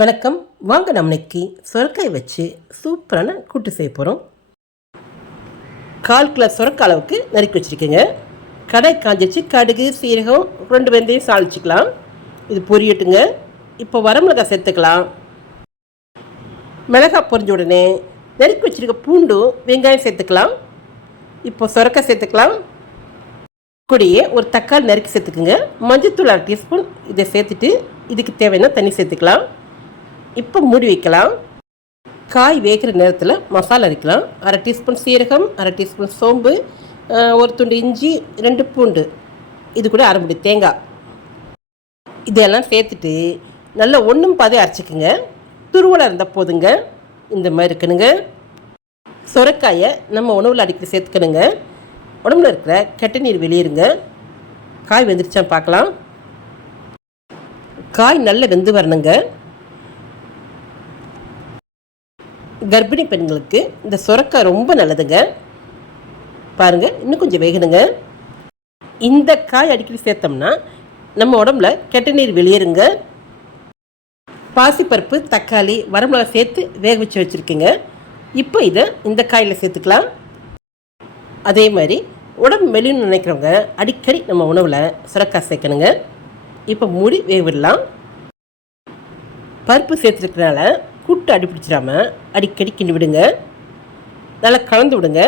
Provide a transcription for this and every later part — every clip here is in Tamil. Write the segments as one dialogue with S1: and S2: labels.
S1: வணக்கம். வாங்க நம்ம இன்னைக்கு வச்சு சூப்பரான கூட்டு செய்ய போகிறோம் கால் கிலோ சுரக்காய் அளவுக்கு நறுக்கி வச்சுருக்கேங்க. கடை காஞ்சிச்சு கடுகு சீரகம் ரெண்டு வெந்தயம் சாளிச்சிக்கலாம். இது பொரியட்டுங்க. இப்போ வரமிளகாய் சேர்த்துக்கலாம். மிளகாய் பொரிஞ்ச உடனே நறுக்கி வச்சுருக்க பூண்டும் வெங்காயம் சேர்த்துக்கலாம். இப்போ சுரக்காய் சேர்த்துக்கலாம். கூடயே ஒரு தக்காளி நறுக்கி சேர்த்துக்குங்க. மஞ்சத்தூள் அரை டீஸ்பூன் இதை சேர்த்துட்டு இதுக்கு தேவையான தண்ணி சேர்த்துக்கலாம். இப்போ மூடி வைக்கலாம். காய் வேகிற நேரத்தில் மசாலா அரைக்கலாம். அரை டீஸ்பூன் சீரகம் அரை டீஸ்பூன் சோம்பு ஒரு துண்டு இஞ்சி ரெண்டு பூண்டு. இது கூட அரை முடி தேங்காய் இதெல்லாம் சேர்த்துட்டு நல்லா ஒன்றும் பாதையை அரைச்சிக்கோங்க. துருவலாக இருந்தால் போதுங்க. இந்த மாதிரி இருக்கணுங்க. சுரக்காயை நம்ம உணவில் அடிக்கடி சேர்த்துக்கணுங்க. உடம்புல இருக்கிற கெட்ட நீர் வெளியிருங்க காய் வெந்துருச்சான்னு பார்க்கலாம். காய் நல்லா வெந்து வரணுங்க. கர்ப்பிணி பெண்களுக்கு இந்த சுரக்காய் ரொம்ப நல்லதுங்க. பாருங்கள் இன்னும் கொஞ்சம் வேகணுங்க. இந்த காய் அடிக்கடி சேர்த்தோம்னா நம்ம உடம்புல கெட்ட நீர் வெளியேறுங்க. பாசிப்பருப்பு தக்காளி வரமிளகா சேர்த்து வேக வச்சு வச்சுருக்கீங்க. இப்போ இதை இந்த காயில் சேர்த்துக்கலாம். அதே மாதிரி உடம்பு மெலின்னு நினைக்கிறவங்க அடிக்கடி நம்ம உணவில் சுரக்காய் சேர்க்கணுங்க. இப்போ மூடி வேக விடலாம். பருப்பு சேர்த்துருக்கனால கூட்டு அடிப்பிடிச்சிடாமல் அடிக்கடி கிண்டி விடுங்க. நல்லா கலந்து விடுங்க.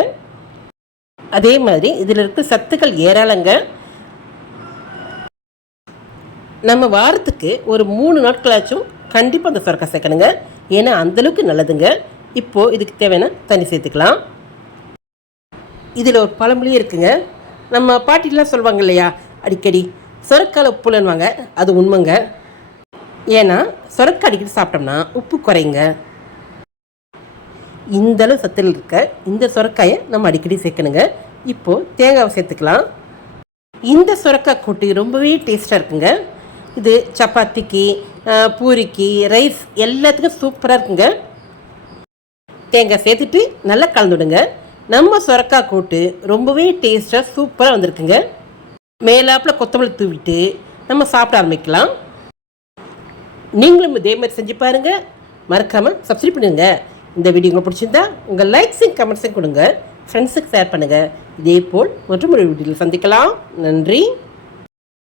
S1: அதே மாதிரி இதில் இருக்க சத்துக்கள் ஏராளங்க. நம்ம வாரத்துக்கு ஒரு மூணு நாட்களாச்சும் கண்டிப்பாக அந்த சுரக்காய் சேர்க்கணுங்க. ஏன்னா அந்தளவுக்கு நல்லதுங்க. இப்போது இதுக்கு தேவையான தண்ணி சேர்த்துக்கலாம். இதில் ஒரு பழமொழியே இருக்குங்க. நம்ம பாட்டிலாம் சொல்லுவாங்க இல்லையா? அடிக்கடி சொரக்கால உப்புலன்னுவாங்க அது உண்மைங்க. ஏன்னா சொரக்காய் அடிக்கடி சாப்பிட்டோம்னா உப்பு குறைங்க. இந்தளவு சத்தில் இருக்க இந்த சுரக்காயை நம்ம அடிக்கடி சேர்க்கணுங்க. இப்போது தேங்காவை சேர்த்துக்கலாம். இந்த சுரக்காய் கூட்டு ரொம்பவே டேஸ்ட்டாக இருக்குங்க. இது சப்பாத்திக்கு பூரிக்கு ரைஸ் எல்லாத்துக்கும் சூப்பராக இருக்குங்க. தேங்காய் சேர்த்துட்டு நல்லா கலந்துடுங்க. நம்ம சுரக்காய் கூட்டு ரொம்பவே டேஸ்ட்டாக சூப்பராக வந்திருக்குங்க. மேலாப்பில் கொத்தமல்லி தூவிட்டு நம்ம சாப்பிட ஆரம்பிக்கலாம். நீங்களும் இதே மாதிரி செஞ்சு பாருங்கள் மறக்காமல் சப்ஸ்கிரைப் பண்ணுங்க. இந்த வீடியோ உங்களுக்கு பிடிச்சிருந்தா உங்கள் லைக்ஸையும் கமெண்ட்ஸையும் கொடுங்க. ஃப்ரெண்ட்ஸுக்கு ஷேர் பண்ணுங்கள் இதே போல் மற்றும் ஒரு வீடியோவில் சந்திக்கலாம். நன்றி.